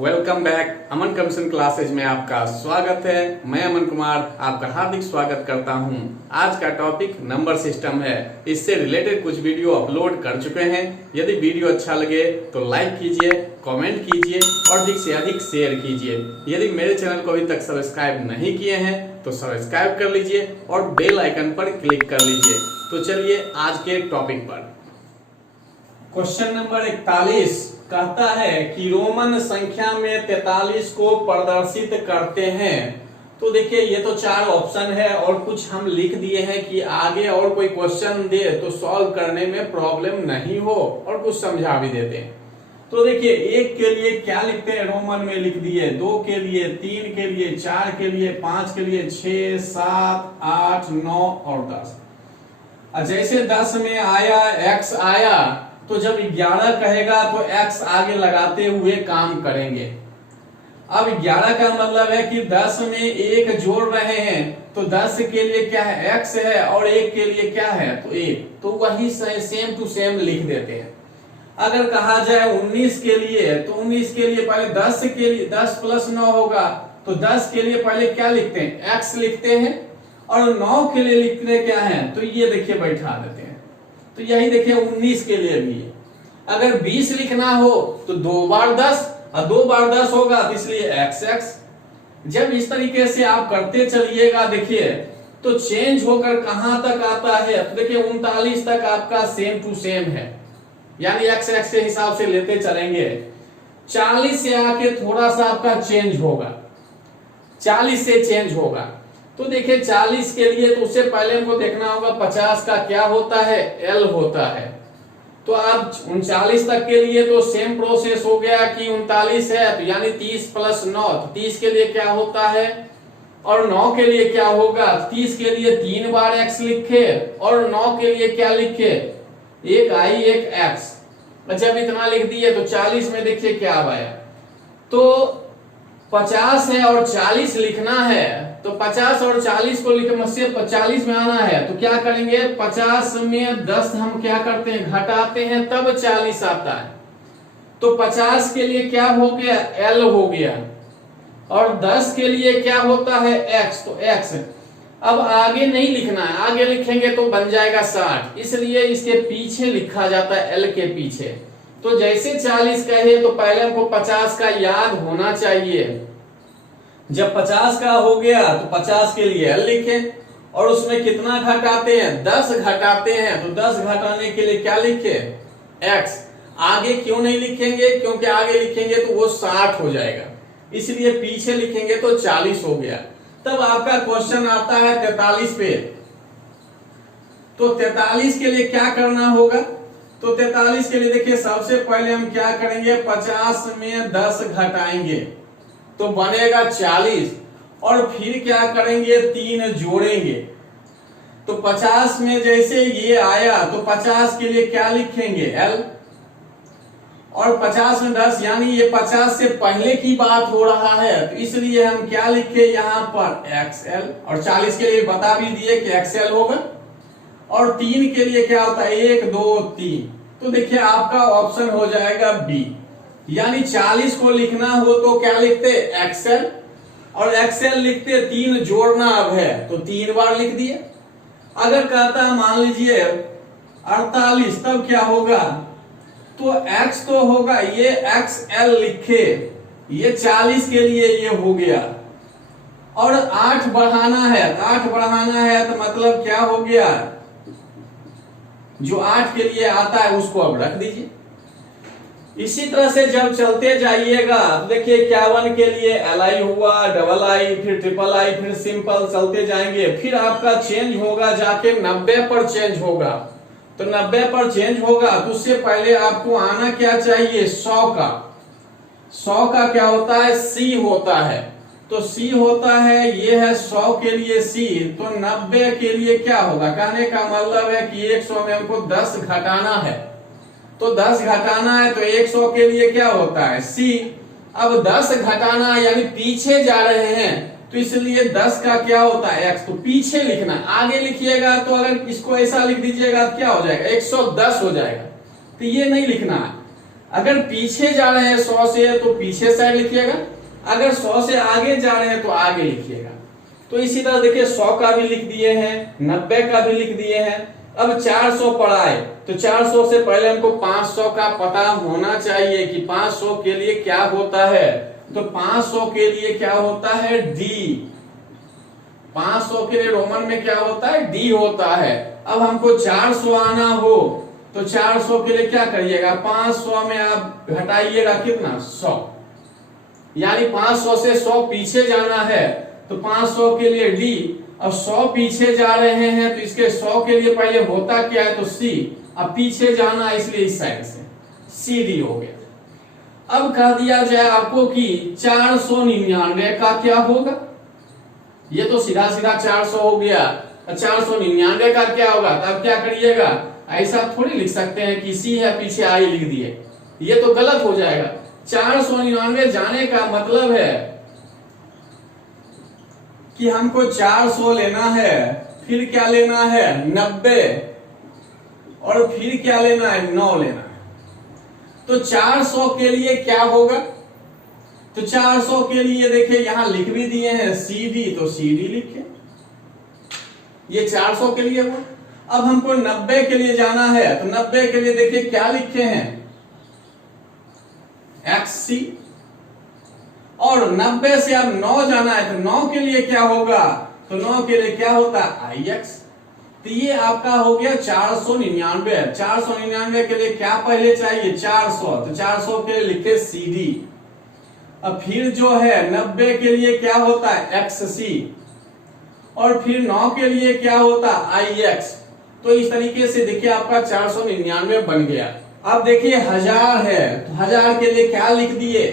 Welcome back. Aman commission classes में आपका स्वागत है। मैं अमन कुमार आपका हार्दिक स्वागत करता हूं। आज का टॉपिक नंबर सिस्टम है। इससे रिलेटेड कुछ वीडियो अपलोड कर चुके हैं। यदि वीडियो अच्छा लगे तो लाइक कीजिए, कमेंट कीजिए और अधिक से अधिक शेयर कीजिए। यदि मेरे चैनल को अभी तक सब्सक्राइब नहीं किए हैं तो सब्सक्राइब कर लीजिए और बेल आइकन पर क्लिक कर लीजिए। तो चलिए आज के टॉपिक पर। क्वेश्चन नंबर 41 कहता है कि रोमन संख्या में 43 को प्रदर्शित करते हैं। तो देखिए ये तो 4 ऑप्शन है और कुछ हम लिख दिए हैं कि आगे और कोई क्वेश्चन दे तो सॉल्व करने में प्रॉब्लम नहीं हो और कुछ समझा भी देते हैं। तो देखिए 1 के लिए क्या लिखते हैं, रोमन में लिख दिए, 2 के लिए, 3 के लिए, 4 के लिए, 5 के लिए, 6, 7, 8, 9 और 10। जैसे 10 में आया x आया तो जब 11 कहेगा तो x आगे लगाते हुए काम करेंगे। अब 11 का मतलब है कि 10 में 1 जोड़ रहे हैं तो 10 के लिए क्या है, x है और 1 के लिए क्या है तो 1, तो वही सेम टू सेम लिख देते हैं। अगर कहा जाए 19 के लिए तो 19 के लिए पहले 10 के लिए 10 प्लस 9 होगा तो 10 के लिए पहले क्या लिखते हैं, x लिखते हैं और 9 के लिए लिखते क्या है तो ये देखिए बैठा देते हैं। तो यही देखिए 19 के लिए भी है। अगर 20 लिखना हो तो 2 बार 10 और 2 बार 10 होगा तो इसलिए x। जब इस तरीके से आप करते चलिएगा देखिए तो चेंज होकर कहां तक आता है तो देखिए 39 तक आपका सेम टू सेम है, यानी x के हिसाब से लेते चलेंगे। 40 से आके थोड़ा सा आपका चेंज होगा, 40 से चेंज होगा। तो देखिए 40 के लिए तो उससे पहले हमको देखना होगा 50 का क्या होता है, L होता है। तो अब 39 तक के लिए तो सेम प्रोसेस हो गया कि 39 है तो यानी 30 प्लस 9, 30 के लिए क्या होता है और 9 के लिए क्या होगा। 30 के लिए 3 बार x लिखे और 9 के लिए क्या लिखे, एक i एक x। जब इतना लिख दिए तो 40 में देखिए क्या आया, तो 50 है और 40 लिखना है तो 50 और 40 को लिख से 40 में आना है तो क्या करेंगे, 50 में 10 हम क्या करते हैं घटाते हैं तब 40 आता है। तो 50 के लिए क्या हो गया, L हो गया और 10 के लिए क्या होता है x, तो x। अब आगे नहीं लिखना है, आगे लिखेंगे तो बन जाएगा 60, इसलिए इसके पीछे लिखा जाता है L के पीछे। तो जैसे 40 कहे तो पहले हमको 50 का याद होना चाहिए। जब 50 का हो गया तो 50 के लिए L लिखे और उसमें कितना घटाते हैं, 10 घटाते हैं तो 10 घटाने के लिए क्या लिखे, x। आगे क्यों नहीं लिखेंगे, क्योंकि आगे लिखेंगे तो वो 60 हो जाएगा, इसलिए पीछे लिखेंगे तो 40 हो गया। तब आपका क्वेश्चन आता है 43 पे। तो 43 के लिए क्या करना होगा, तो 43 के लिए देखिए सबसे पहले हम क्या करेंगे, 50 में 10 घटाएंगे तो बनेगा 40 और फिर क्या करेंगे, 3 जोड़ेंगे। तो 50 में जैसे ये आया तो 50 के लिए क्या लिखेंगे, L और 50 में 10 यानी ये 50 से पहले की बात हो रहा है तो इसलिए हम क्या लिखे यहाँ पर XL, और 40 के लिए बता भी दिए कि XL होगा। और 3 के लिए क्या होता है, 1 2 3, तो देखिए आपका ऑप्शन हो जाएगा B, यानी 40 को लिखना हो तो क्या लिखते, XL और XL लिखते, 3 जोड़ना अब है तो 3 बार लिख दिए। अगर कहता है मान लीजिए 48 तब क्या होगा, तो x तो होगा, ये XL लिखे, ये 40 के लिए ये हो गया और 8 बढ़ाना है, 8 बढ़ाना है तो मतलब क्या हो गया, जो 8 के लिए आता है उसको अब रख दीजिए। इसी तरह से जब चलते जाइएगा देखिए 51 के लिए LI हुआ, II, फिर III, फिर सिंपल चलते जाएंगे, फिर आपका चेंज होगा जाके 90 पर चेंज होगा। तो 90 पर चेंज होगा तो उससे पहले आपको आना क्या चाहिए, 100 का। 100 का क्या होता है, C होता है, तो C होता है, ये है 100 के लिए C, तो 90 के लिए क्या होगा, कहने का मतलब है कि 100 में हमको 10 घटाना है, तो 10 घटाना है तो 100 के लिए क्या होता है C। अब 10 घटाना है यानी पीछे जा रहे हैं तो इसलिए 10 का क्या होता है x, तो पीछे लिखना। आगे लिखिएगा तो अगर इसको ऐसा लिख दीजिएगा तो क्या हो जाएगा, 110 हो जाएगा, तो ये नहीं लिखना है। अगर पीछे जा रहे हैं 100 से तो पीछे साइड लिखिएगा, अगर 100 से आगे जा रहे हैं तो आगे लिखिएगा। तो इसी तरह देखिए 100 का भी लिख दिए हैं, 90 का भी लिख दिए हैं। अब 400 पढ़ा है तो 400 से पहले हमको 500 का पता होना चाहिए कि 500 के लिए क्या होता है। तो 500 के लिए क्या होता है, डी। 500 के लिए रोमन में क्या होता है, डी होता है। अब हमको 400 आना हो तो 400 के लिए क्या करिएगा, 500 में आप घटाइएगा कितना, 100, यानी 500 से 100 पीछे जाना है तो 500 के लिए डी। अब 100 पीछे जा रहे हैं तो इसके 100 के लिए पहले होता क्या है, तो सी। अब पीछे जाना इसलिए इस साइड से सी डी हो गया। अब कह दिया जाए आपको कि 499 का क्या होगा, ये तो सीधा सीधा 400 हो गया, 499 का क्या होगा। तब क्या करिएगा, ऐसा थोड़ी लिख सकते हैं कि सी है पीछे आई लिख दिए, ये तो गलत हो जाएगा। 499 जाने का मतलब है कि हमको 400 लेना है, फिर क्या लेना है 90, और फिर क्या लेना है 9 लेना है। तो 400 के लिए क्या होगा, तो 400 के लिए देखिए यहां लिख भी दिए हैं CD, तो CD लिखे, ये 400 के लिए हुआ। अब हमको 90 के लिए जाना है तो 90 के लिए देखिए क्या लिखे हैं, XC, और 90 से अब 9 जाना है तो 9 के लिए क्या होगा, तो 9 के लिए क्या होता है IX। तो ये आपका हो गया 499। 499 के लिए क्या पहले चाहिए, 400, तो 400 के लिए लिखे CD। अब फिर जो है 90 के लिए क्या होता है XC, और फिर 9 के लिए क्या होता है IX। तो इस तरीके से देखिए आपका 499 बन गया। अब देखिए 1000 है तो 1000 के लिए क्या लिख दिए,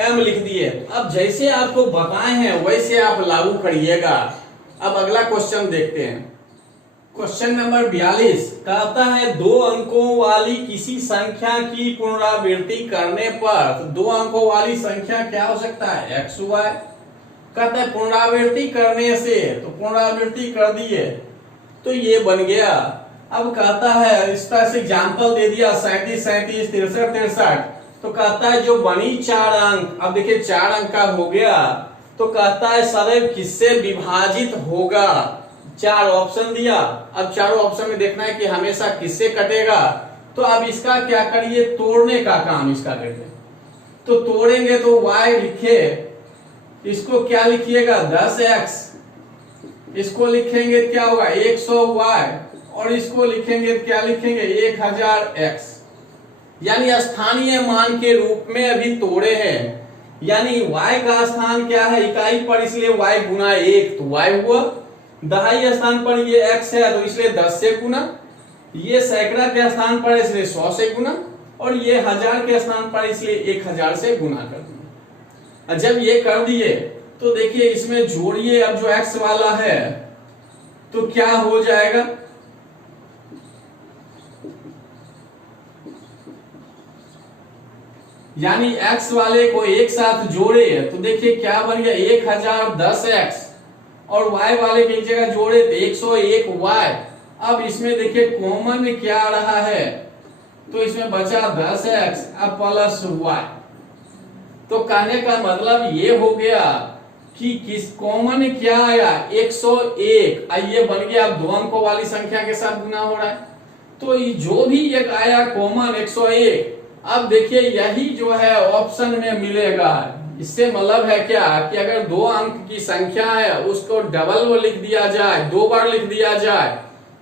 M लिख दिए। अब जैसे आपको बताए हैं वैसे आप लागू करिएगा। अब अगला क्वेश्चन देखते हैं। क्वेश्चन नंबर 42 कहता है 2 अंकों वाली किसी संख्या की पुनरावृत्ति करने पर, तो 2 अंकों वाली संख्या क्या हो सकता है, XY। कहता है पुनरावृत्ति करने से, तो पुनरावृत्ति कर दिए तो ये बन गया। अब कहता है इस तरह से एग्जाम्पल दे दिया 37, 37, 63, 63। तो कहता है जो बनी 4 अंक, अब देखिए 4 अंक का हो गया, तो कहता है सदैव किससे विभाजित होगा। 4 ऑप्शन दिया, अब चारों ऑप्शन में देखना है कि हमेशा किससे कटेगा। तो अब इसका क्या करिए, तोड़ने का काम इसका करते। तो तोड़ेंगे तो y लिखे, इसको क्या लिखिएगा 10x, इसको लिखेंगे क्या होगा 100y, और इसको लिखेंगे क्या लिखेंगे 1000x, यानी स्थानीय मान के रूप में अभी तोड़े हैं। यानी y का स्थान क्या है इकाई पर, इसलिए y गुना 1 तो y हुआ। दहाई स्थान पर ये x है तो इसलिए 10 से गुना, ये सैकड़ा के स्थान पर इसलिए 100 से गुना, और ये 1000 के स्थान पर इसलिए 1000 से गुना कर दिए। जब ये कर दिए तो देखिए इसमें जोड़िए, अब जो x वाला है तो क्या हो जाएगा, यानी x वाले को एक साथ जोड़े तो देखिए क्या बन गया 1010x, और y वाले की जगह जोड़े तो 101y। अब इसमें देखिए कॉमन क्या आ रहा है, तो इसमें बचा 10x अब प्लस y। तो कहने का मतलब ये हो गया कि किस कॉमन क्या आया 101, ये बन गया। अब 2 अंकों वाली संख्या के साथ गुना हो रहा है, तो जो भी एक आया कॉमन 101। अब देखिए यही जो है ऑप्शन में मिलेगा। इससे मतलब है क्या कि अगर 2 अंक की संख्या है उसको डबल लिख दिया जाए, 2 बार लिख दिया जाए,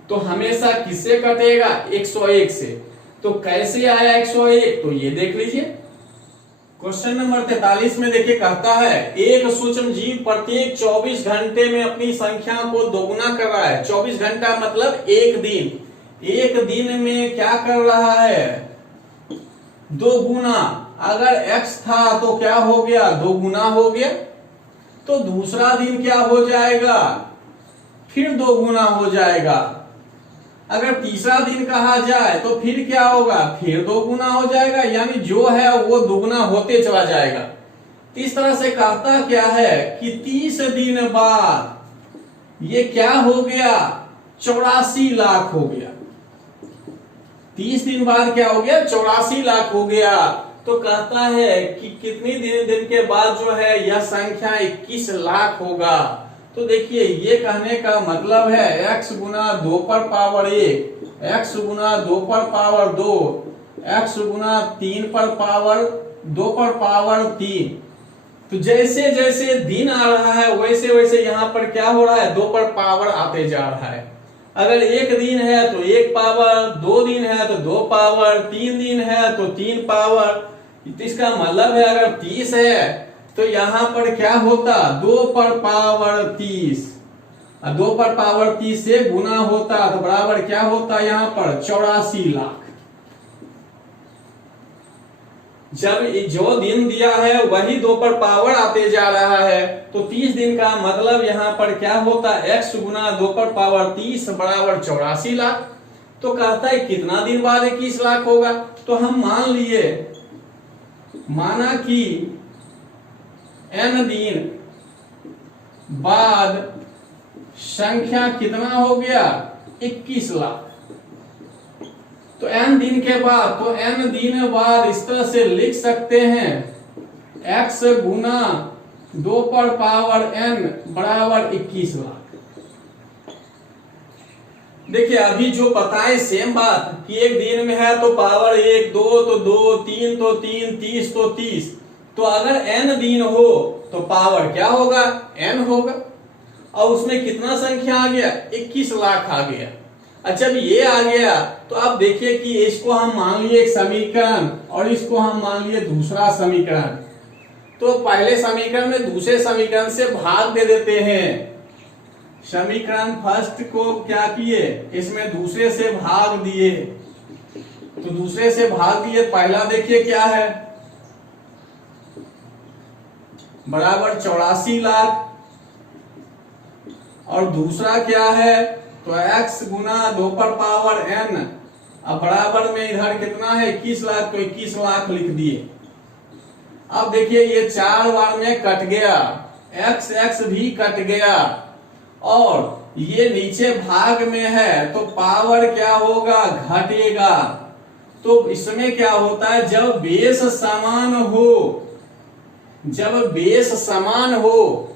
तो हमेशा किससे कटेगा 101 से। तो कैसे आया 101, तो ये देख लीजिए। क्वेश्चन नंबर 43 में देखिए कहता है एक सूक्ष्म जीव प्रत्येक 24 घंटे में अपनी संख्या को दोगुना कर रहा है। 24 घंटा मतलब एक दिन। एक दिन में क्या कर रहा है, 2 गुना। अगर x था तो क्या हो गया 2 गुना हो गया, तो दूसरा दिन क्या हो जाएगा, फिर 2 गुना हो जाएगा। अगर तीसरा दिन कहा जाए तो फिर क्या होगा, फिर 2 गुना हो जाएगा, यानी जो है वो दुगुना होते चला जाएगा। इस तरह से कहता क्या है कि 30 दिन बाद ये क्या हो गया 84 लाख हो गया। 30 दिन बाद क्या हो गया, 84 लाख हो गया। तो कहता है कि कितनी दिन के बाद जो है यह संख्या 21 लाख होगा। तो देखिए ये कहने का मतलब है x गुना 2 पर पावर 1, x गुना 2 पर पावर 2, x गुना 3 पर पावर 2 पर पावर 3। तो जैसे जैसे दिन आ रहा है वैसे वैसे यहाँ पर क्या हो रहा है, 2 पर पावर आते जा रहा है। अगर 1 दिन है तो 1 पावर, 2 दिन है तो 2 पावर, 3 दिन है तो 3 पावर। इसका मतलब है अगर 30 है तो यहाँ पर क्या होता, 2 पर पावर 30, 2 पर पावर 30 से गुना होता तो बराबर क्या होता, यहाँ पर 84 लाख। जब जो दिन दिया है वही 2 पर पावर आते जा रहा है तो 30 दिन का मतलब यहाँ पर क्या होता, x गुना 2 पर पावर 30 बराबर 84 लाख। तो कहता है कितना दिन बाद 21 लाख होगा। तो हम माना कि n दिन बाद संख्या कितना हो गया, 21 लाख। तो n दिन के बाद, तो n दिन बाद इस तरह से लिख सकते हैं x गुना 2 पर पावर n बराबर 21 लाख। देखिए अभी जो बताए सेम बात कि एक दिन में है तो पावर 1, 2 तो 2, 3 तो 3, 30 तो 30। तो अगर n दिन हो तो पावर क्या होगा, n होगा। और उसमें कितना संख्या आ गया, 21 लाख आ गया। अच्छा जब ये आ गया तो आप देखिए कि इसको हम मान लिए एक समीकरण और इसको हम मान लिए दूसरा समीकरण। तो पहले समीकरण में दूसरे समीकरण से भाग दे देते हैं। समीकरण फर्स्ट को क्या किए, इसमें दूसरे से भाग दिए। तो दूसरे से भाग दिए, पहला देखिए क्या है, बराबर 84 लाख। और दूसरा क्या है, तो x गुना 2 पर पावर n, अब बराबर में इधर कितना है 21 लाख, तो 21 लाख लिख दिए। अब देखिए ये 4 बार में कट गया, x x भी कट गया और ये नीचे भाग में है तो पावर क्या होगा, घटेगा। तो इसमें क्या होता है, जब बेस समान हो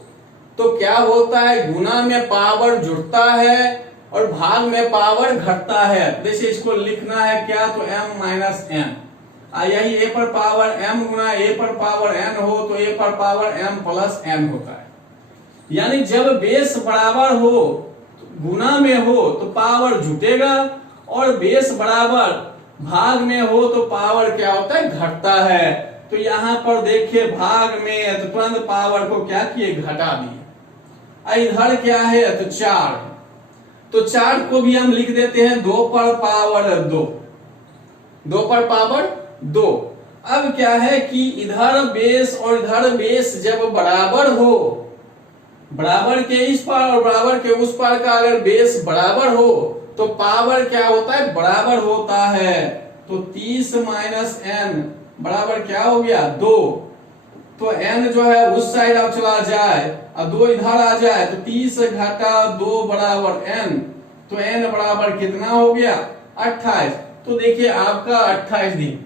तो क्या होता है, गुना में पावर जुड़ता है और भाग में पावर घटता है। जैसे इसको लिखना है क्या, तो m माइनस n, यही a पर पावर m गुना a पर पावर n हो तो a पर पावर m प्लस n होता है। यानी जब बेस बराबर हो गुना में हो तो पावर जुटेगा और बेस बराबर भाग में हो तो पावर क्या होता है, घटता है। तो यहाँ पर देखिए भाग में तो तुरंत पावर को क्या किए, घटा दिए। इधर क्या है, तो 4, तो 4 को भी हम लिख देते हैं 2 पर पावर 2, 2 पर पावर 2। अब क्या है कि इधर बेस और इधर बेस जब बराबर हो, बराबर के इस पार और बराबर के उस पार का अगर बेस बराबर हो तो पावर क्या होता है, बराबर होता है। तो 30 माइनस n बराबर क्या हो गया, 2। तो n जो है उस साइड अब चला जाए और 2 इधर आ जाए तो 30 घटा 2 बराबर n, तो n बराबर कितना हो गया, 28। तो देखिए आपका 28 दिन।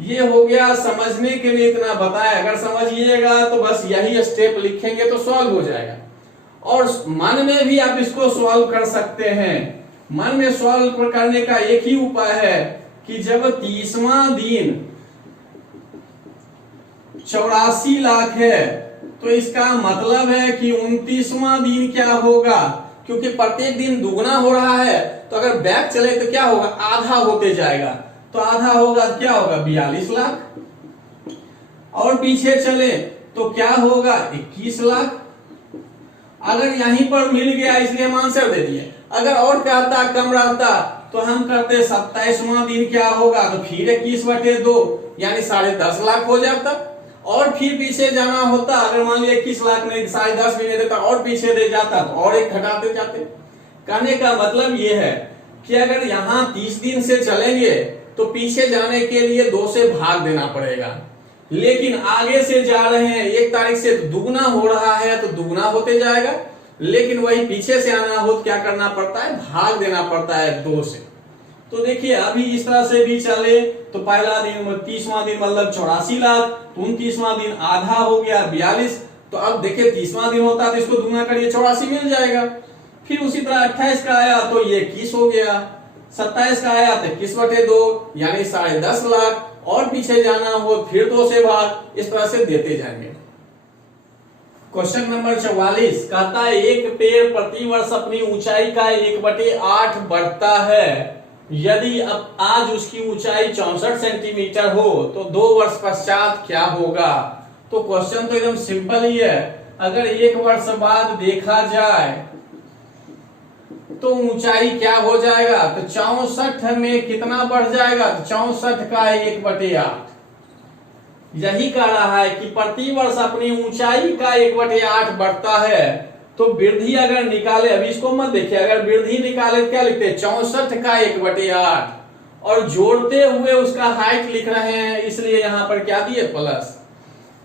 ये हो गया, समझने के लिए इतना बताया। अगर समझिएगा तो बस यही स्टेप लिखेंगे तो सॉल्व हो जाएगा। और मन में भी आप इसको सॉल्व कर सकते हैं। मन में सॉल्व करने का एक ही उपाय है कि जब 30वां दिन 84 लाख है तो इसका मतलब है कि 29वां दिन क्या होगा, क्योंकि प्रत्येक दिन दुगना हो रहा है तो अगर बैक चले तो क्या होगा, आधा होते जाएगा। तो आधा होगा क्या होगा, 42 लाख। और पीछे चले तो क्या होगा, 21 लाख। अगर यहीं पर मिल गया इसलिए हम आंसर दे दिए। अगर और कहता कम रहता तो हम करते 27वां दिन क्या होगा, तो फिर 21/2 यानी 10.5 लाख हो जाता। और फिर पीछे जाना होता, अगर मान लिया 21 लाख नहीं 10.5 भी नहीं देता और पीछे दे जाता तो और एक घटाते जाते। कहने का मतलब ये है कि अगर यहाँ 30 दिन से चलेंगे तो पीछे जाने के लिए 2 से भाग देना पड़ेगा। लेकिन आगे से जा रहे हैं 1 तारीख से दुगना हो रहा है तो दुगना होते जाएगा। लेकिन वही पीछे से आना हो तो क्या करना पड़ता है, भाग देना पड़ता है 2 से। तो देखिए अभी इस तरह से भी चले तो पहला दिन 30वां दिन मतलब 84 लाख, 29वां दिन आधा हो गया 42। तो अब देखिए 30वां दिन होता है तो इसको दूना करिए 84 मिल जाएगा। फिर उसी तरह 28 का आया तो ये 21 हो गया, 27 का आया तो 21/2 यानी 10.5 लाख, और पीछे जाना हो फिर 2 से भाग, इस तरह से देते जाएंगे। क्वेश्चन नंबर 44 कहता है एक पेड़ प्रति वर्ष अपनी ऊंचाई का 1/8 बढ़ता है, यदि अब आज उसकी ऊंचाई 64 सेंटीमीटर हो तो 2 वर्ष पश्चात क्या होगा। तो क्वेश्चन तो एकदम सिंपल ही है। अगर 1 वर्ष बाद देखा जाए तो ऊंचाई क्या हो जाएगा, तो 64 में कितना बढ़ जाएगा, तो 64 का 1/8। यही कह रहा है कि प्रति वर्ष अपनी ऊंचाई का 1/8 बढ़ता है। तो वृद्धि अगर निकाले, अभी इसको मत देखिए, अगर वृद्धि निकाले क्या लिखते हैं 64 का 1/8, और जोड़ते हुए उसका हाइट लिख रहे हैं इसलिए यहां पर क्या दिए प्लस।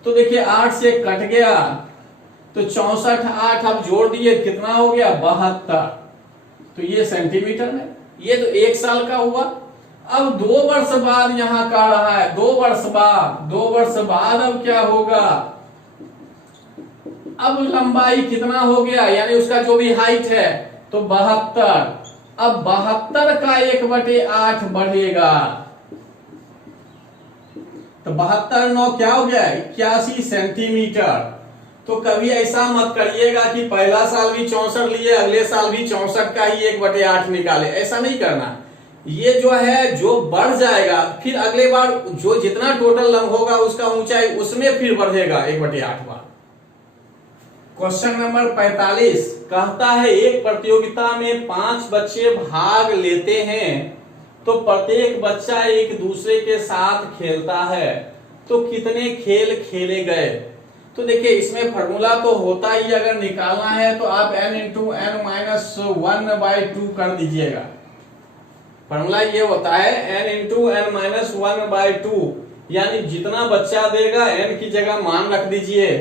तो देखिए 8 से कट गया तो 64 8 अब जोड़ दिए कितना हो गया 72, तो ये सेंटीमीटर में, ये तो 1 साल का हुआ। अब 2 वर्ष बाद यहां कह रहा है 2 वर्ष बाद अब क्या होगा, अब लंबाई कितना हो गया यानी उसका जो भी हाइट है तो 72, अब 72 का 1/8 बढ़ेगा तो 72 9 क्या हो गया 81 सेंटीमीटर। तो कभी ऐसा मत करिएगा कि पहला साल भी 64 लिए अगले साल भी 64 का ही 1/8 निकाले, ऐसा नहीं करना। ये जो है जो बढ़ जाएगा फिर अगले बार जो जितना टोटल लंब होगा उसका ऊंचाई उसमें फिर बढ़ेगा 1/8 बार। क्वेश्चन नंबर 45 कहता है एक प्रतियोगिता में 5 बच्चे भाग लेते हैं तो प्रत्येक बच्चा एक दूसरे के साथ खेलता है, तो कितने खेल खेले गए। तो देखिए इसमें फॉर्मूला तो होता ही, अगर निकालना है तो आप n × n-1/2 कर दीजिएगा। फॉर्मूला ये होता है n × n-1/2, यानी जितना बच्चा देगा n की जगह मान रख दीजिए,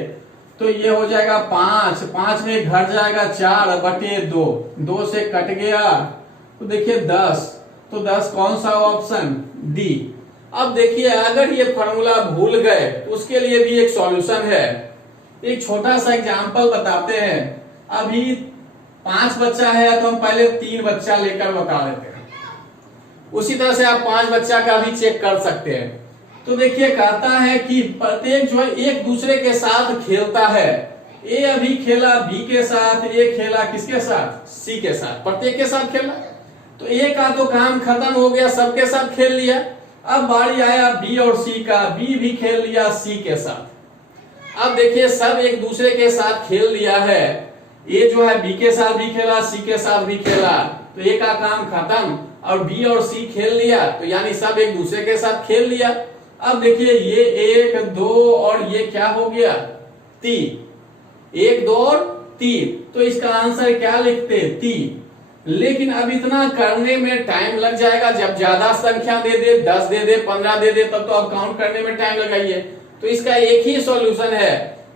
तो ये हो जाएगा 5 में घट जाएगा 4/2, 2 से कट गया तो देखिए 10, तो 10 कौन सा ऑप्शन डी। अब देखिए अगर ये फॉर्मूला भूल गए तो उसके लिए भी एक सॉल्यूशन है। एक छोटा सा एग्जांपल बताते हैं। अभी 5 बच्चा है तो हम पहले 3 बच्चा लेकर बता देते हैं, उसी तरह से आप 5 बच्चा का भी चेक कर सकते हैं। तो देखिए कहता है कि प्रत्येक जो है एक दूसरे के साथ खेलता है। ए अभी खेला बी के साथ, ए खेला किसके साथ सी के साथ, प्रत्येक के साथ खेला, तो ए का तो काम खत्म हो गया, सबके साथ खेल लिया। अब बारी आया बी और सी का, बी भी खेल लिया सी के साथ। अब देखिए सब एक दूसरे के साथ खेल लिया है, ए जो है बी के साथ भी खेला सी के साथ भी खेला, तो ए का काम खत्म, और बी और सी खेल लिया, तो यानी सब एक दूसरे के साथ खेल लिया। अब देखिए ये 1 2 और ये क्या हो गया 3, 1 2 और 3, तो इसका आंसर क्या लिखते 3। लेकिन अब इतना करने में टाइम लग जाएगा, जब ज्यादा संख्या दे दे 10 दे दे 15 दे दे तब तो आप काउंट करने में टाइम लगाइए। तो इसका एक ही सॉल्यूशन है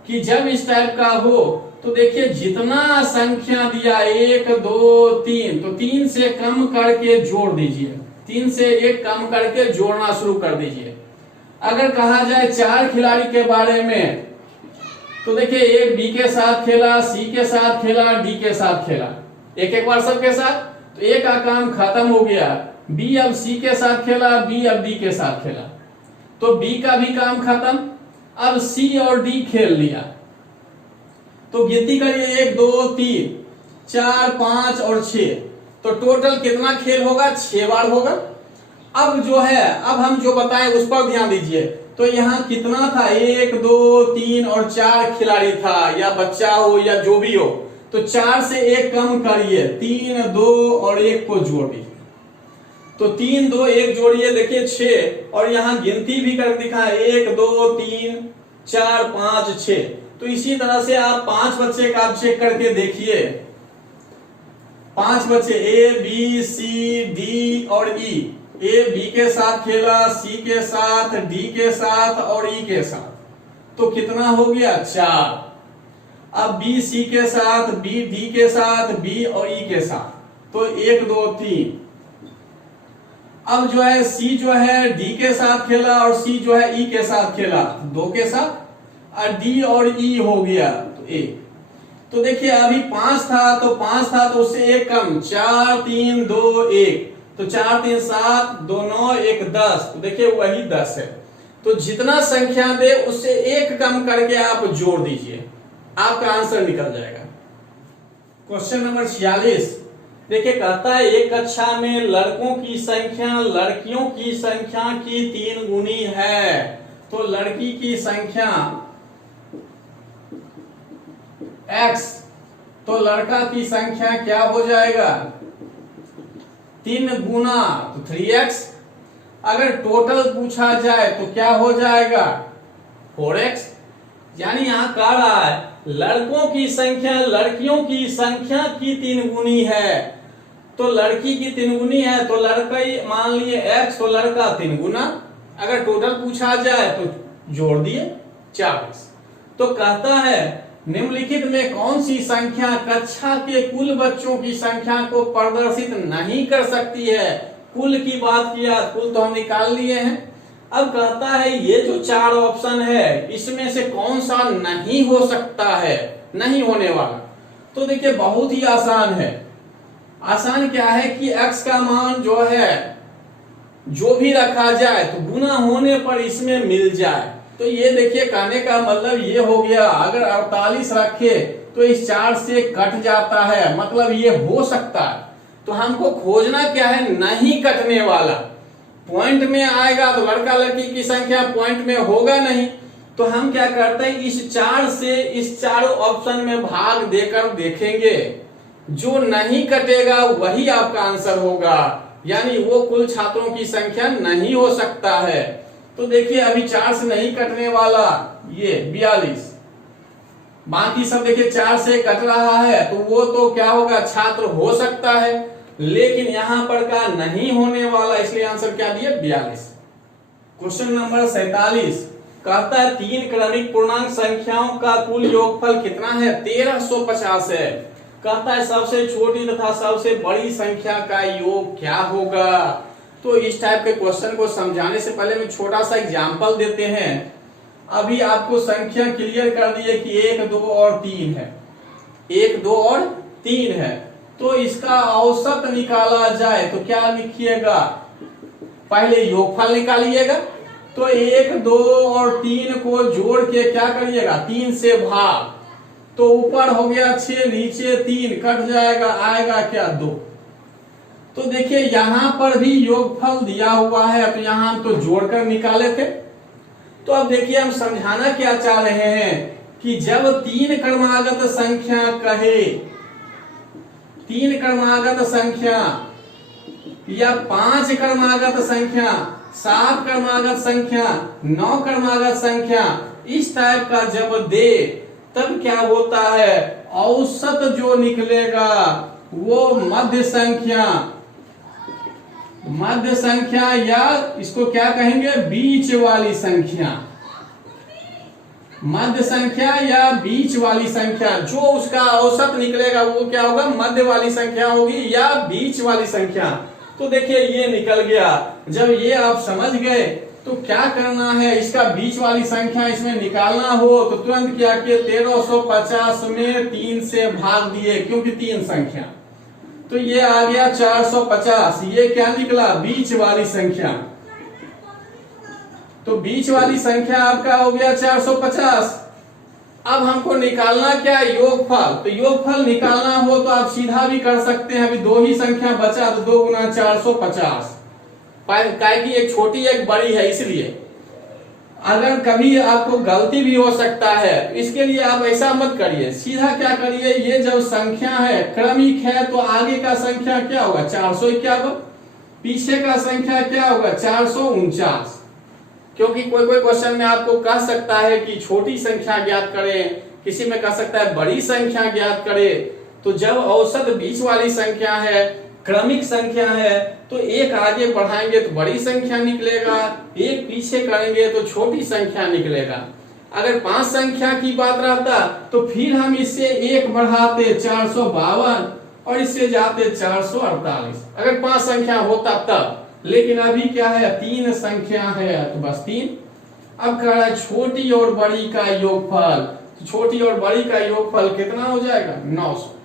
कि जब इस टाइप का हो तो देखिए जितना संख्या दिया 1 2 3, तो 3 से कम करके जोड़ दीजिए, 3 से 1 कम करके जोड़ना शुरू कर दीजिए। अगर कहा जाए 4 खिलाड़ी के बारे में तो देखिए ए बी के साथ खेला, सी के साथ खेला, डी के साथ खेला, एक बार सबके साथ, तो ए का काम खत्म हो गया। बी अब सी के साथ खेला, बी अब डी के साथ खेला, तो बी का भी काम खत्म। अब सी और डी खेल लिया, तो गिनती करिए 1 2 3 4 5 और 6, तो टोटल कितना खेल होगा 6 बार होगा। अब जो है अब हम जो बताएं उस पर ध्यान दीजिए। तो यहाँ कितना था 1 2 3 और 4 खिलाड़ी था, या बच्चा हो या जो भी हो, तो 4 से 1 कम करिए, 3 2 और 1 को जोड़ दीजिए, तो 3 2 1 जोड़िए देखिए 6, और यहाँ गिनती भी कर दिखाए 1 2 3 4 5 6। तो इसी तरह से आप 5 बच्चे का आप चेक करके देखिए, 5 बच्चे ए बी सी डी और ई, ए बी के साथ खेला, सी के साथ, डी के साथ और ई के साथ, तो कितना हो गया 4। अब बी सी के साथ, बी डी के साथ, बी और ई के साथ, तो 1 2 3, अब जो है सी जो है डी के साथ खेला और सी जो है ई के साथ खेला, दो के साथ, और डी और ई हो गया तो एक। तो देखिए अभी 5 था तो उससे एक कम, 4 3 2 1, तो 4 3 7 2 9 1 10, तो देखिए वही 10 है। तो जितना संख्या दे उससे एक कम करके आप जोड़ दीजिए, आपका आंसर निकल जाएगा। क्वेश्चन नंबर 46 देखिए, कहता है एक कक्षा में लड़कों की संख्या लड़कियों की संख्या की 3 गुनी है, तो लड़की की संख्या x, तो लड़का की संख्या क्या हो जाएगा 3 गुना, तो 3x। अगर टोटल पूछा जाए तो क्या हो जाएगा 4x। यानी यहां कह रहा है लड़कों की संख्या लड़कियों की संख्या की 3 गुनी है, तो लड़की की 3 गुनी है तो लड़का मान लिए x, तो लड़का 3 गुना। अगर टोटल पूछा जाए तो जोड़ दिए 4x। तो कहता है निम्नलिखित में कौन सी संख्या कक्षा के कुल बच्चों की संख्या को प्रदर्शित नहीं कर सकती है। कुल की बात किया, कुल तो हम निकाल लिए हैं। अब कहता है ये जो 4 ऑप्शन है इसमें से कौन सा नहीं हो सकता है, नहीं होने वाला। तो देखिए बहुत ही आसान है। आसान क्या है कि x का मान जो है जो भी रखा जाए तो गुना होने पर इसमें मिल जाए। तो ये देखिए कहने का मतलब ये हो गया, अगर 48 रखे तो इस 4 से कट जाता है, मतलब ये हो सकता है। तो हमको खोजना क्या है, नहीं कटने वाला। पॉइंट में आएगा तो लड़का लड़की की संख्या पॉइंट में होगा नहीं, तो हम क्या करते हैं इस 4 से इस चारों ऑप्शन में भाग देकर देखेंगे, जो नहीं कटेगा वही आपका आंसर होगा, यानी वो कुल छात्रों की संख्या नहीं हो सकता है। तो देखिए अभी 4 से नहीं कटने वाला ये 42, बाकी सब देखिए 4 से कट रहा है तो वो तो क्या होगा छात्र हो सकता है, लेकिन यहां पर का नहीं होने वाला, इसलिए आंसर क्या दिया 42। क्वेश्चन नंबर 47 कहता है 3 क्रमिक पूर्णांक संख्याओं का कुल योगफल कितना है, 1350 है। कहता है सबसे छोटी तथा सबसे बड़ी संख्या का योग क्या होगा। तो इस टाइप के क्वेश्चन को समझाने से पहले मैं छोटा सा एग्जांपल देते हैं। अभी आपको संख्या क्लियर कर दिए कि 1 2 और 3 है, 1 2 और 3 है, तो इसका औसत निकाला जाए तो क्या लिखिएगा, पहले योगफल निकालिएगा। तो 1 2 और 3 को जोड़ के क्या करिएगा 3 से भाग, तो ऊपर हो गया 6 नीचे 3 कट जाएगा, आएगा क्या 2। तो देखिए यहां पर भी योगफल दिया हुआ है, तो यहां हम तो जोड़कर निकाले थे। तो अब देखिए हम समझाना क्या चाह रहे हैं कि जब 3 क्रमागत संख्या कहे, 3 क्रमागत संख्या या 5 क्रमागत संख्या, 7 क्रमागत संख्या, 9 क्रमागत संख्या, इस टाइप का जब दे तब क्या होता है, औसत जो निकलेगा वो मध्य संख्या या इसको क्या कहेंगे बीच वाली संख्या, मध्य संख्या या बीच वाली संख्या, जो उसका औसत निकलेगा वो क्या होगा मध्य वाली संख्या होगी या बीच वाली संख्या। तो देखिए ये निकल गया। जब ये आप समझ गए तो क्या करना है, इसका बीच वाली संख्या इसमें निकालना हो तो तुरंत क्या किए 1350 में 3 से भाग दिए, क्योंकि 3 संख्या, तो ये आ गया 450। ये क्या निकला बीच वाली संख्या, तो बीच वाली संख्या आपका हो गया 450। अब हमको निकालना क्या है योगफल, तो योगफल निकालना हो तो आप सीधा भी कर सकते हैं। अभी 2 ही संख्या बचा तो 2 गुना 450, काय की एक छोटी एक बड़ी है, इसलिए अगर कभी आपको गलती भी हो सकता है तो इसके लिए आप ऐसा मत करिए, सीधा क्या करिए, ये जब संख्या है क्रमिक है तो आगे का संख्या क्या होगा 451, पीछे का संख्या क्या होगा 449। क्योंकि कोई कोई क्वेश्चन में आपको कह सकता है कि छोटी संख्या ज्ञात करें, किसी में कह सकता है बड़ी संख्या ज्ञात करें। तो जब औसत बीच वाली संख्या है, क्रमिक संख्या है, तो एक आगे बढ़ाएंगे तो बड़ी संख्या निकलेगा, एक पीछे करेंगे तो छोटी संख्या निकलेगा। अगर 5 संख्या की बात रहता तो फिर हम इससे 1 बढ़ाते 452 और इससे जाते 448, अगर 5 संख्या होता तब। लेकिन अभी क्या है, 3 संख्या है तो बस 3। अब कह रहा है छोटी और बड़ी का योगफल, तो छोटी और बड़ी का योगफल कितना हो जाएगा, 900।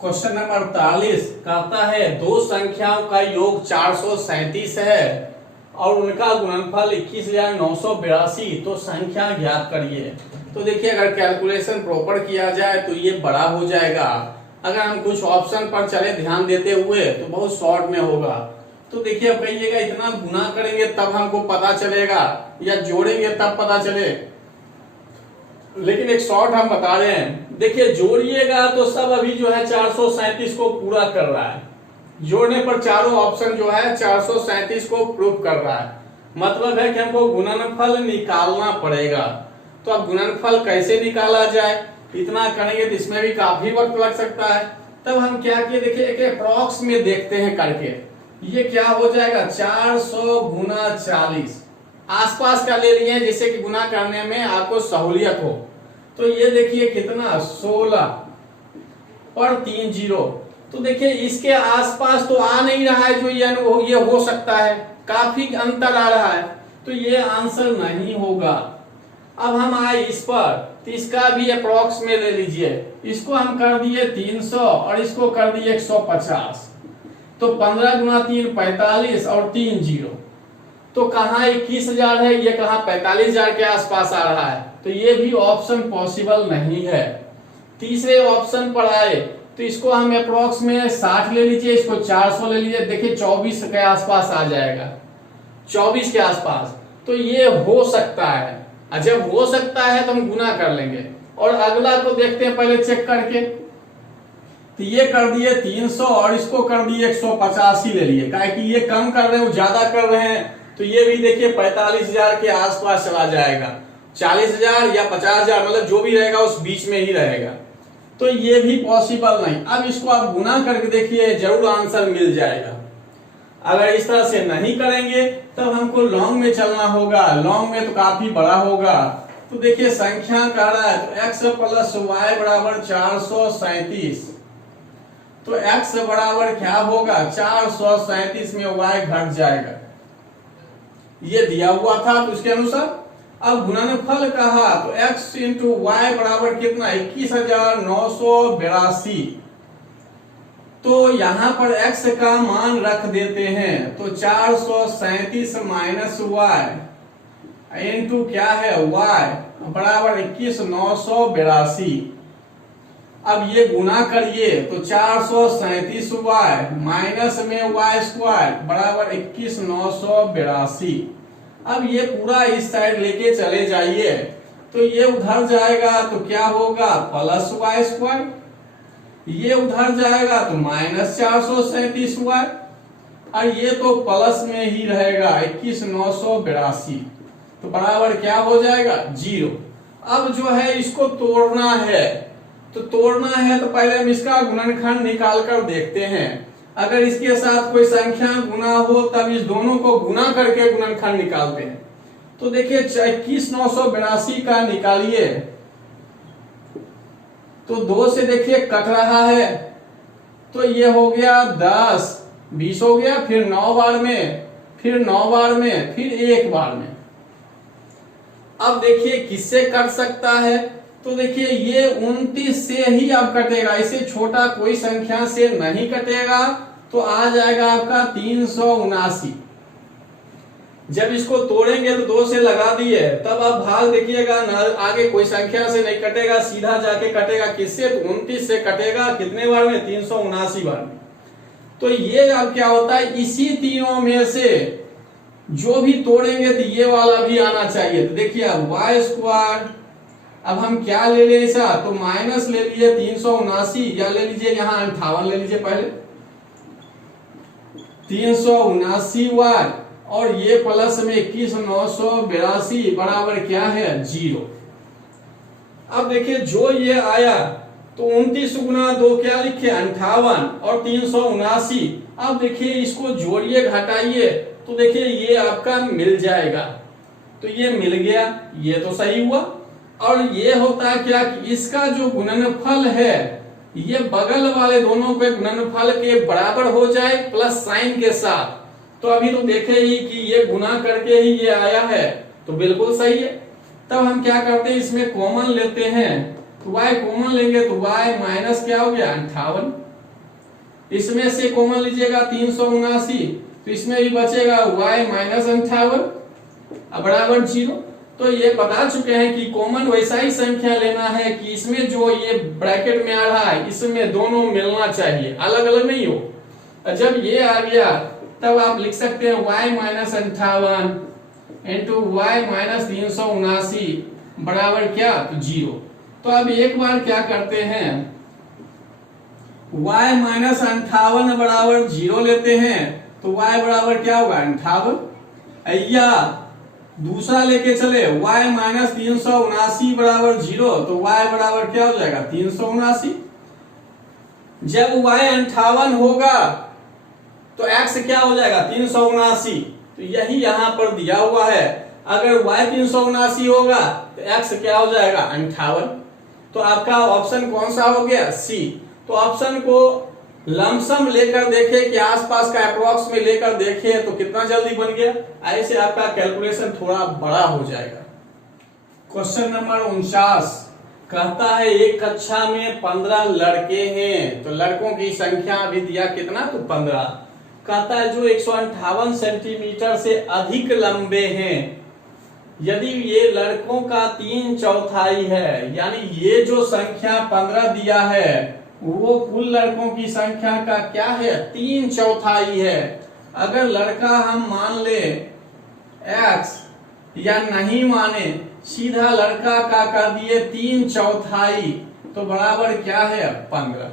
क्वेश्चन नंबर 48 कहता है दो संख्याओं का योग 437 है और उनका गुणनफल 21,982, तो संख्या ज्ञात करिए। तो देखिए अगर कैलकुलेशन प्रॉपर किया जाए तो ये बड़ा हो जाएगा। अगर हम कुछ ऑप्शन पर चले ध्यान देते हुए तो बहुत शॉर्ट में होगा। तो देखिए अब कहिएगा इतना गुना करेंगे तब हमको पता चलेगा या जोड़ेंगे तब पता चले, लेकिन एक शॉर्ट हम बता रहे हैं। देखिए जोड़िएगा तो सब अभी जो है 437 को पूरा कर रहा है, जोड़ने पर चारों ऑप्शन जो है 437 को प्रूव कर रहा है। मतलब है कि हमको गुणनफल निकालना पड़ेगा। तो अब गुणनफल कैसे निकाला जाए, इतना करेंगे तो इसमें भी काफी वक्त लग सकता है। तब हम क्या किए, देखिए एक अप्रॉक्स में देखते हैं करके। ये क्या हो जाएगा, 400 गुना 40 आसपास का ले लिए जिससे कि गुना करने में आपको सहूलियत हो। तो ये देखिए कितना 16 और 3 जीरो। तो देखिए इसके आसपास तो आ नहीं रहा है, जो ये हो सकता है, काफी अंतर आ रहा है, तो ये आंसर नहीं होगा। अब हम आए इस पर, तो इसका भी अप्रॉक्स में ले लीजिए। इसको हम कर दिए 300 और इसको कर दिए 150। तो 15 गुना 3 45 और 3 जीरो। तो कहाँ 21,000 है, ये कहाँ 45,000 के आसपास आ रहा है। तो ये भी ऑप्शन पॉसिबल नहीं है। तीसरे ऑप्शन पर आए तो इसको हम अप्रॉक्स में 60 ले लीजिए, इसको 400 ले लीजिए। देखिए 24 के आसपास आ जाएगा, 24 के आसपास। तो ये हो सकता है, जब हो सकता है तो हम गुना कर लेंगे। और अगला को देखते हैं पहले चेक करके। तो ये कर दिए 300 और इसको कर दिए 185 ले लिए, काहे कि ये कम कर रहे हैं ज्यादा कर रहे हैं। तो ये भी देखिए 45,000 के आसपास चला जाएगा, 40,000 या 50,000, मतलब जो भी रहेगा उस बीच में ही रहेगा। तो ये भी पॉसिबल नहीं। अब इसको आप गुना करके देखिए, जरूर आंसर मिल जाएगा। अगर इस तरह से नहीं करेंगे तब हमको लॉन्ग में चलना होगा, लॉन्ग में तो काफी बड़ा होगा। तो देखिए संख्या कह रहा है तो x प्लस y बराबर 437। तो x बराबर क्या होगा, 437 में y घट जाएगा, ये दिया हुआ था तो उसके अनुसार। अब गुणनफल कहा तो x इंटू वाई बराबर कितना, 21,982। तो यहां पर x का मान रख देते हैं। तो 437 माइनस y इंटू क्या है y बराबर 21,982। अब ये गुना करिए तो 437 y माइनस में y स्क्वायर बराबर 21,982। अब ये पूरा इस साइड लेके चले जाइए तो ये उधर जाएगा तो क्या होगा, प्लस y स्क्वायर। ये उधर जाएगा तो माइनस 437 y, और ये तो प्लस में ही रहेगा 21,982। तो बराबर क्या हो जाएगा, 0। अब जो है इसको तोड़ना है, तो तोड़ना है तो पहले हम इसका गुणनखंड निकाल कर देखते हैं। अगर इसके साथ कोई संख्या गुना हो तब इस दोनों को गुना करके गुणनखंड निकालते हैं। तो देखिए 21,982 का निकालिए तो 2 से देखिए कट रहा है, तो ये हो गया 10, 20 हो गया, फिर 9 बार में, फिर 9 बार में, फिर 1 बार में। अब देखिए किससे कट सकता है, तो देखिए ये 29 से ही अब कटेगा, इसे छोटा कोई संख्या से नहीं कटेगा। तो आ जाएगा आपका 379। जब इसको तोड़ेंगे तो 2 से लगा दिए, तब आप भाग देखिएगा आगे कोई संख्या से नहीं कटेगा, सीधा जाके कटेगा किससे, तो 29 से कटेगा। कितने बार में, 379 बार में। तो ये अब क्या होता है, इसी तीनों में से जो भी तोड़ेंगे तो ये वाला भी आना चाहिए। तो देखिए अब वाई स्क्वायर, अब हम क्या ले लें ऐसा, तो माइनस ले लीजिए 379, या ले लीजिए यहाँ 58 ले लीजिए पहले, 379 वाई, और ये प्लस में 21,982 बराबर क्या है, 0। अब देखिए जो ये आया तो 29 गुना 2 क्या लिखे, 58 और 379। अब देखिए इसको जोड़िए घटाइए तो देखिए ये आपका मिल जाएगा। तो ये मिल गया, ये तो सही हुआ। और ये होता है क्या कि इसका जो गुणनफल है ये बगल वाले दोनों के गुणनफल के बराबर हो जाए प्लस साइन के साथ, तो अभी तो देखे ही कि ये गुना करके ही ये आया है, तो बिल्कुल सही है। तब हम क्या करते हैं, इसमें कॉमन लेते हैं, तो y कॉमन लेंगे तो y माइनस क्या हो गया 58, इसमें से कॉमन लीजिएगा 379, तो इसमें भी बचेगा y माइनस 58 बराबर 0। तो ये बता चुके हैं कि कॉमन वैसा ही संख्या लेना है कि इसमें जो ये ब्रैकेट में आ रहा है इसमें दोनों मिलना चाहिए, अलग अलग नहीं हो। जब ये आ गया तब आप लिख सकते हैं y minus 58 into y minus 379 बराबर क्या, तो 0। तो अब एक बार क्या करते हैं, y माइनस 58 बराबर 0 लेते हैं, तो y बराबर क्या होगा 58, या दूसरा लेके चले y माइनस 379 बराबर 0, तो y बराबर क्या हो जाएगा 379। जब y 58 होगा तो x क्या हो जाएगा 379, तो यही यहां पर दिया हुआ है। अगर y 379 होगा तो x क्या हो जाएगा 58। तो आपका ऑप्शन कौन सा हो गया, सी। तो ऑप्शन को लमसम लेकर देखे कि आसपास का अप्रोक्स में लेकर देखे तो कितना जल्दी बन गया, ऐसे आपका कैलकुलेशन थोड़ा बड़ा हो जाएगा। क्वेश्चन नंबर 49 कहता है एक कक्षा में 15 लड़के हैं, तो लड़कों की संख्या अभी दिया कितना, तो 15। कहता है जो 158 सेंटीमीटर से अधिक लंबे हैं, यदि ये लड़कों का 3/4 है, यानी ये जो संख्या 15 दिया है वो कुल लड़कों की संख्या का क्या है 3/4 है। अगर लड़का हम मान ले x या नहीं माने, सीधा लड़का का कर दिए 3/4, तो बराबर क्या है 15।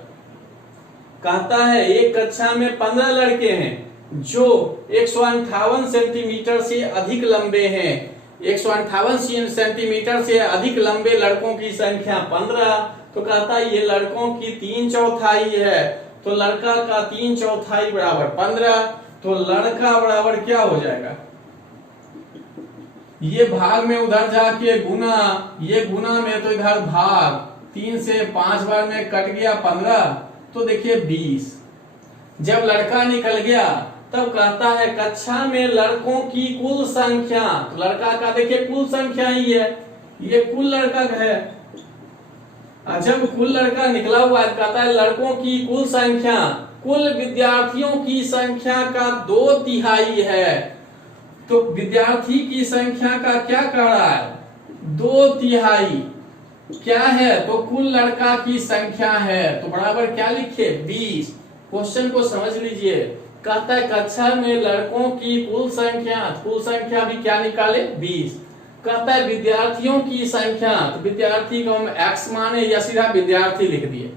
कहता है एक कक्षा में 15 लड़के हैं जो 158 सेंटीमीटर से अधिक लंबे हैं। 158 सेंटीमीटर से अधिक लंबे लड़कों की संख्या 15, तो कहता है ये लड़कों की 3/4 है, तो लड़का का 3/4 बराबर 15, तो लड़का बराबर क्या हो जाएगा, ये भाग में उधर जाके गुना, ये गुना में तो इधर भाग, 3 से 5 बार में कट गया 15, तो देखिए 20। जब लड़का निकल गया तब कहता है कक्षा में लड़कों की कुल संख्या, तो लड़का का देखिए कुल संख्या ही है, ये कुल लड़का है। जब कुल लड़का निकला हुआ है, कहता है लड़कों की कुल संख्या कुल विद्यार्थियों की संख्या का 2/3 है। तो विद्यार्थी की संख्या का क्या कह रहा है 2/3 क्या है, तो कुल लड़का की संख्या है, तो बराबर क्या लिखे 20। क्वेश्चन को समझ लीजिए, कहता है कक्षा में लड़कों की कुल संख्या भी क्या निकाले 20। कहता है विद्यार्थियों की संख्या, तो विद्यार्थी को हम x माने या सीधा विद्यार्थी लिख दिए।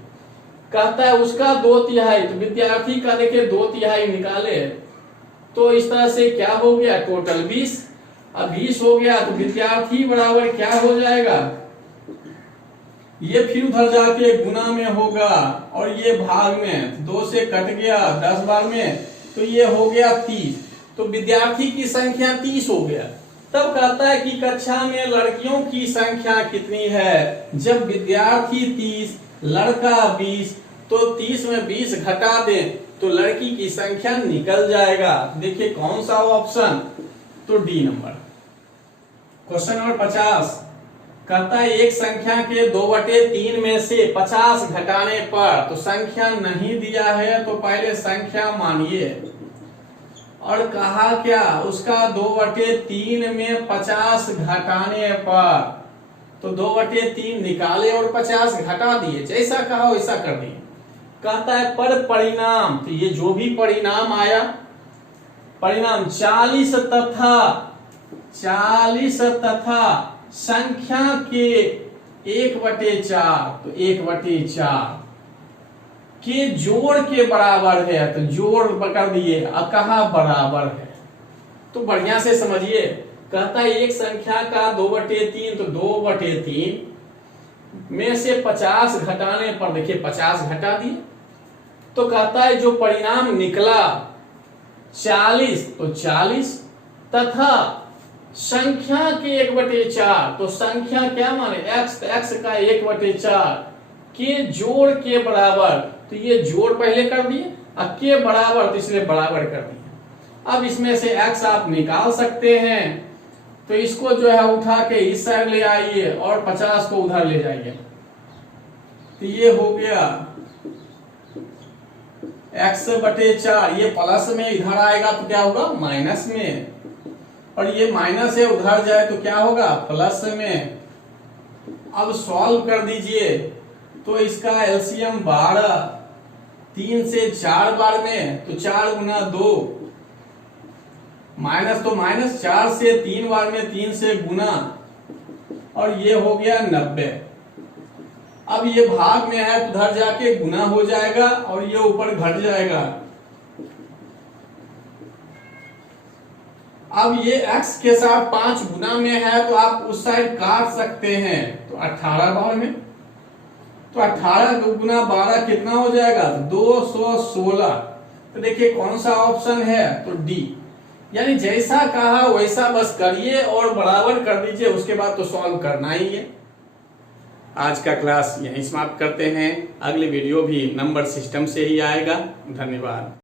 कहता है उसका 2/3, तो विद्यार्थी का देखिए 2/3 निकाले, तो इस तरह से क्या हो गया टोटल 20। अब 20 हो गया तो विद्यार्थी बराबर क्या हो जाएगा, ये फिर उधर जाके गुना में होगा और ये भाग में 2 से कट गया 10 बार में, तो ये हो गया 30, तो विद्यार्थी की संख्या 30 हो गया। तब कहता है कि कक्षा में लड़कियों की संख्या कितनी है, जब विद्यार्थी 30 लड़का 20, तो 30 में 20 घटा दें तो लड़की की संख्या निकल जाएगा। देखिए कौन सा ऑप्शन, तो डी नंबर। क्वेश्चन नंबर 50 कहता है एक संख्या के 2/3 में से 50 घटाने पर, तो संख्या नहीं दिया है तो पहले संख्या मानिए, और कहा क्या उसका 2/3 में 50 घटाने पर, तो 2/3 निकाले और 50 घटा दिए, जैसा कहा वैसा कर दिए। कहता है पर परिणाम, तो ये जो भी परिणाम आया, परिणाम 40 तथा संख्या के 1/4, तो 1/4 के जोड़ के बराबर है, तो जोड़ कर दिए, अब कहा बराबर है, तो बढ़िया से समझिए। कहता है एक संख्या का 2/3, तो 2/3 में से 50 घटाने पर, देखिए 50 घटा दिए, तो कहता है जो परिणाम निकला 40, तो 40 तथा संख्या के 1/4, तो संख्या क्या माने x का 1/4 के जोड़ के बराबर, तो ये जोड़ पहले कर दिए, के बराबर तो इसलिए बराबर कर दिए। अब इसमें से x आप निकाल सकते हैं, तो इसको जो है उठा के इस साइड ले आइए और 50 को उधर ले जाइए, तो ये हो गया x/4। ये प्लस में इधर आएगा तो क्या होगा माइनस में, और ये माइनस है उधर जाए तो क्या होगा प्लस में। अब सॉल्व कर दीजिए, तो इसका एलसीएम 12, 3 से 4 बार में तो 4 गुना 2, माइनस तो माइनस 4 से 3 बार में 3 से गुना, और ये हो गया 90। अब ये भाग में है तो उधर जाके गुना हो जाएगा और ये ऊपर घट जाएगा। अब ये x के साथ 5 गुना में है तो आप उस साइड काट सकते हैं, तो 18 बार में, तो 18 गुना 12 कितना हो जाएगा 216। तो देखिए कौन सा ऑप्शन है, तो डी। यानी जैसा कहा वैसा बस करिए और बराबर कर दीजिए, उसके बाद तो सॉल्व करना ही है। आज का क्लास यहीं समाप्त करते हैं। अगली वीडियो भी नंबर सिस्टम से ही आएगा। धन्यवाद।